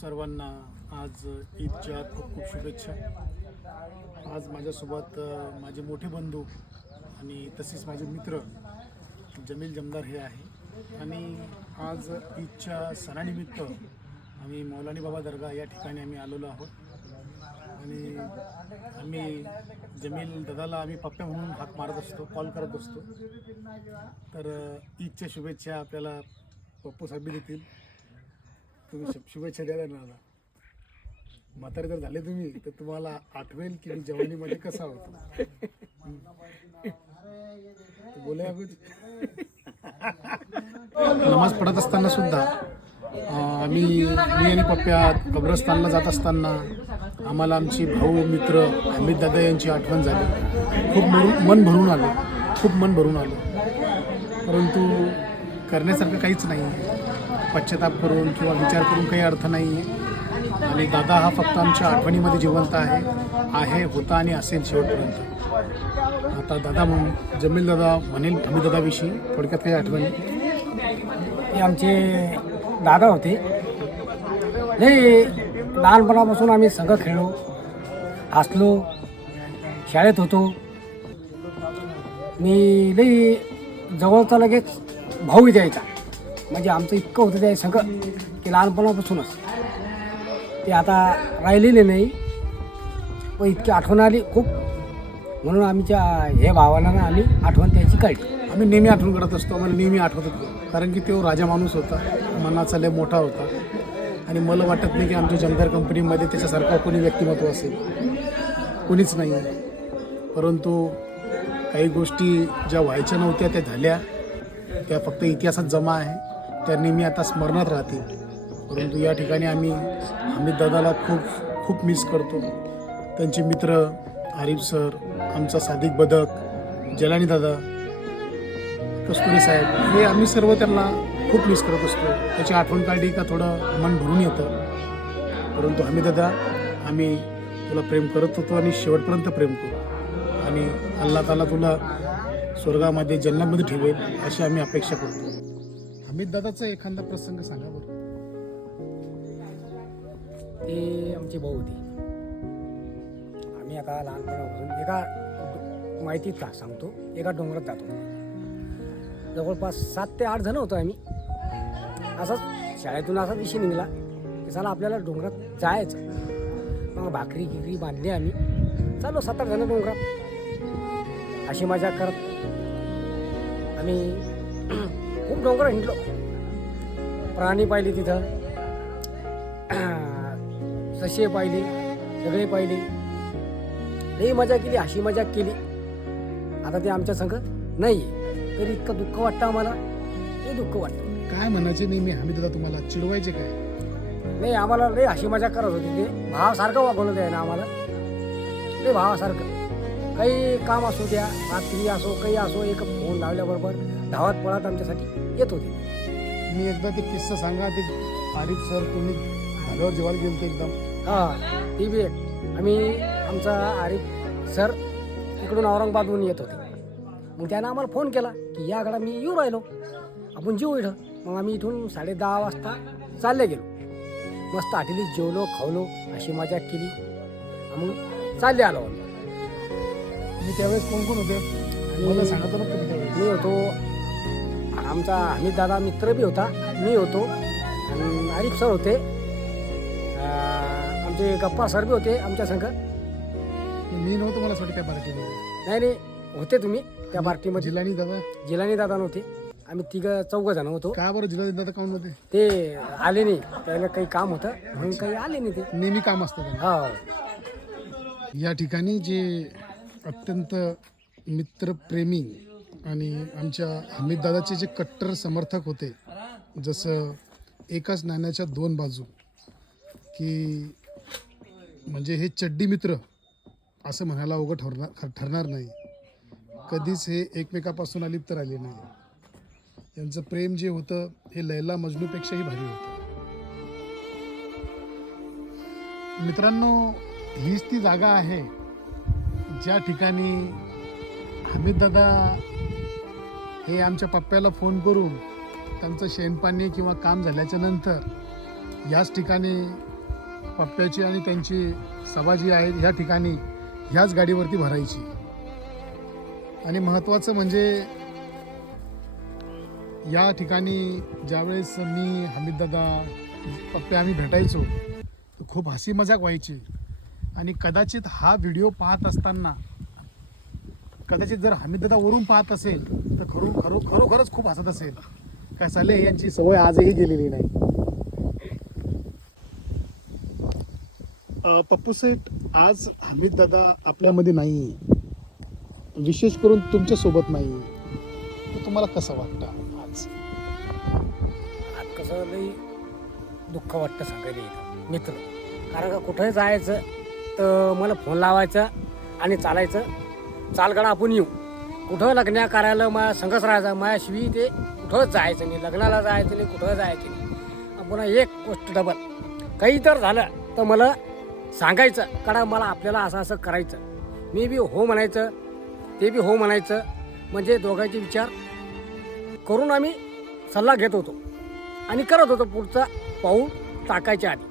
सर्वांना आज ईदच्या खूप खूप शुभेच्छा। आज माझ्यासोबत माझे मोठे बंधू आणि तसेच माझे मित्र जमील जमदार हे आहे आणि आज ईदच्या सणानिमित्त आम्ही मौलानी बाबा दर्गा या ठिकाणी आम्ही आलेलो आहोत आणि आम्ही जमील दादाला आम्ही पप्प्या म्हणून हाक मारत असतो, कॉल करत असतो। तर ईदच्या शुभेच्छा आपल्याला पप्पू साहेब देतील। तुम्ही शुभेच्छा द्या ना। म्हातारे जर झाले तुम्ही तर तुम्हाला आठवेल की मी जवानीमध्ये कसा होतो। बोलूया कुछ। नमाज पढ़त असताना सुद्धा मी आणि पप्प्या कब्रस्तानला जात असताना आम्हाला आमची भाऊ मित्र हमीद दादा यांची आठवण झाली। खूप मन भरून आलं, परंतु करण्यासारखं काहीच नाही आहे। पश्चाताप करून किंवा विचार करून काही अर्थ नाही आहे आणि दादा हा फक्त आमच्या आठवणीमध्ये जिवंत आहे, होता आणि असेल शेवटपर्यंत। आता दादा म्हणून जमील दादा म्हणेल हमीद दादाविषयी थोडक्यात काही आठवणी। हे आमचे दादा होते, लई लहानपणापासून आम्ही संघ खेळलो, हसलो, शाळेत होतो। मी लई जवळचा लगेच भाऊ द्यायचा, म्हणजे आमचं इतकं होतं त्या संघ की लहानपणापासूनच ते आता राहिलेले नाही, पण इतकी आठवण आली खूप, म्हणून आमच्या हे भावाला ना आम्ही आठवण त्याची काढली। आम्ही नेहमी आठवण करत असतो, आम्हाला नेहमी आठवत होतो, कारण की तो राजा माणूस होता, मनाचा लय मोठा होता आणि मला वाटत नाही की आमच्या जमदार कंपनीमध्ये त्याच्यासारखा कोणी व्यक्तिमत्व असेल, कोणीच नाही आहे। परंतु काही गोष्टी ज्या व्हायच्या नव्हत्या त्या झाल्या, त्या फक्त इतिहासात जमा आहे, त्या नेहमी आता स्मरणात राहतील। परंतु या ठिकाणी आम्ही हमीद दादाला खूप मिस करतो। त्यांचे मित्र आरिफ सर, आमचा सादिक बदक, जलानी दादा, कस्तुरी साहेब, हे आम्ही सर्व त्यांना खूप मिस करत असतो। त्याची आठवण काढली का थोडं मन भरून येतं। परंतु हमीद दादा, आम्ही तुला प्रेम करत होतो आणि शेवटपर्यंत प्रेम करू आणि अल्लाह ताला तुला स्वर्गामध्ये जन्नतमध्ये ठेवेल अशी आम्ही अपेक्षा करतो। हमीद दादाचा एखादा प्रसंग सांगा बरं। ते आमचे भाऊ होते। आम्ही आता लहानपणापासून एका माहितीत सांगतो, एका डोंगरात जातो, जवळपास 7 ते 8 जण होतो आम्ही। असंच शाळेतून असा विषय निघाला की चला आपल्याला डोंगरात जायचं। मग भाकरी गिकरी बांधली आम्ही, चालो 7-8 जण डोंगरात अशी मजा करत आम्ही खूप डोंगर हिंडलो, प्राणी पाहिले तिथं, ससे पाहिले, सगळे पाहिले, लई मजा केली, अशी मजा केली। आता ते आमच्या संग नाही तरी इतकं दुःख वाटतं आम्हाला, ते दुःख वाटतं। काय म्हणायचे नेहमी हमीद दादा तुम्हाला चिडवायचे काय? नाही, आम्हाला लई अशी मजा करत होती, ते भावासारखं वागवलं द्याय ना आम्हाला, लई भावासारखं। काही काम असू द्या, रात्री असो, काही असो, एक फोन लावल्याबरोबर धावत पळत आमच्यासाठी येत होते। मी एकदा ते किस्सा सांगा, ते आरिफ सर तुम्ही धाब्यावर जेवायला गेलते एकदम। हां, ती बी आम्ही, आमचा आरिफ सर इकडून औरंगाबादहून येत होते। मग त्यानं आम्हाला फोन केला की या गडा मी येऊ राहिलो, आपण जेऊ इथं। मग आम्ही इथून 10:30 वाजता चालले गेलो, मस्त हॉटेलीत जेवलो, खावलो, अशी मजा केली, मग चालले आलो आम्ही। मी त्यावेळेस कोण होते मला सांगत ना तुम्ही? त्यावेळेस मी होतो, आमचा हमीद दादा मित्र बी होता, मी होतो आणि आरिफ सर होते, आमचे गप्पा सर बी होते आमच्या संग। मी नव्हतो मला वाटतं त्या पार्टीमध्ये। नाही, होते तुम्ही त्या पार्टीमध्ये। जिलानी दादा नव्हते, आम्ही 3-4 जण होतो। का बरं जिलानी दादा काऊन होते? ते आले नाही, त्याला काही काम होतं म्हणून काही आले नाही, ते नेहमी काम असतं त्यांना। हा, या ठिकाणी जे अत्यंत मित्रप्रेमी आणि आमच्या हमीद दादाचे जे कट्टर समर्थक होते, जसं एकाच नाण्याच्या 2 बाजू, की म्हणजे हे चड्डी मित्र असं म्हणायला अवघड ठरणार नाही। कधीच हे एकमेकापासून अलिप्त राहिले नाही। यांचं प्रेम जे होतं हे लैला मजनूपेक्षाही भारी होतं। मित्रांनो, हीच ती जागा आहे ज्या ठिकाणी हमीद दादा हे आमच्या पप्प्याला फोन करून त्यांचं शेणपाणी किंवा काम झाल्याच्या नंतर याच ठिकाणी पप्प्याची आणि त्यांची सभा जी आहे ह्या ठिकाणी ह्याच गाडीवरती भरायची. आणि महत्त्वाचं म्हणजे या ठिकाणी ज्यावेळेस मी हमीददादा पप्पे आम्ही भेटायचो तर खूप हसी मजाक व्हायची. आणि कदाचित हा व्हिडिओ पाहत असताना कदाचित जर हमीददादा वरून पाहत असेल तर खरोखरच खूप हसत असेल. काय साले यांची सवय आजही गेलेली नाही. पप्पू सेठ, आज हमीददादा आपल्यामध्ये नाही आहे, विशेष करून तुमच्यासोबत नाही आहे, तर तुम्हाला कसं वाटतं आज? आज कसं लई दुःख वाटतं सांगायला येतं मित्र. कारण का कुठं जायचं तर मला फोन लावायचा आणि चालायचं, चालगडा आपण येऊ. कुठं लग्न करायला माझ्या संघच राहायचा, माझ्याशिवी ते कुठंच जायचं नाही, लग्नाला जायचं नाही, कुठं जायचं नाही. पुन्हा एक गोष्ट डबल काही तर झालं तर मला सांगायचं कडा मला आपल्याला असं असं करायचं. मी बी हो म्हणायचं, ते बी हो म्हणायचं. म्हणजे दोघांचे विचार करून आम्ही सल्ला घेत होतो आणि करत होतो पुढचा पाऊल टाकायच्या आधी.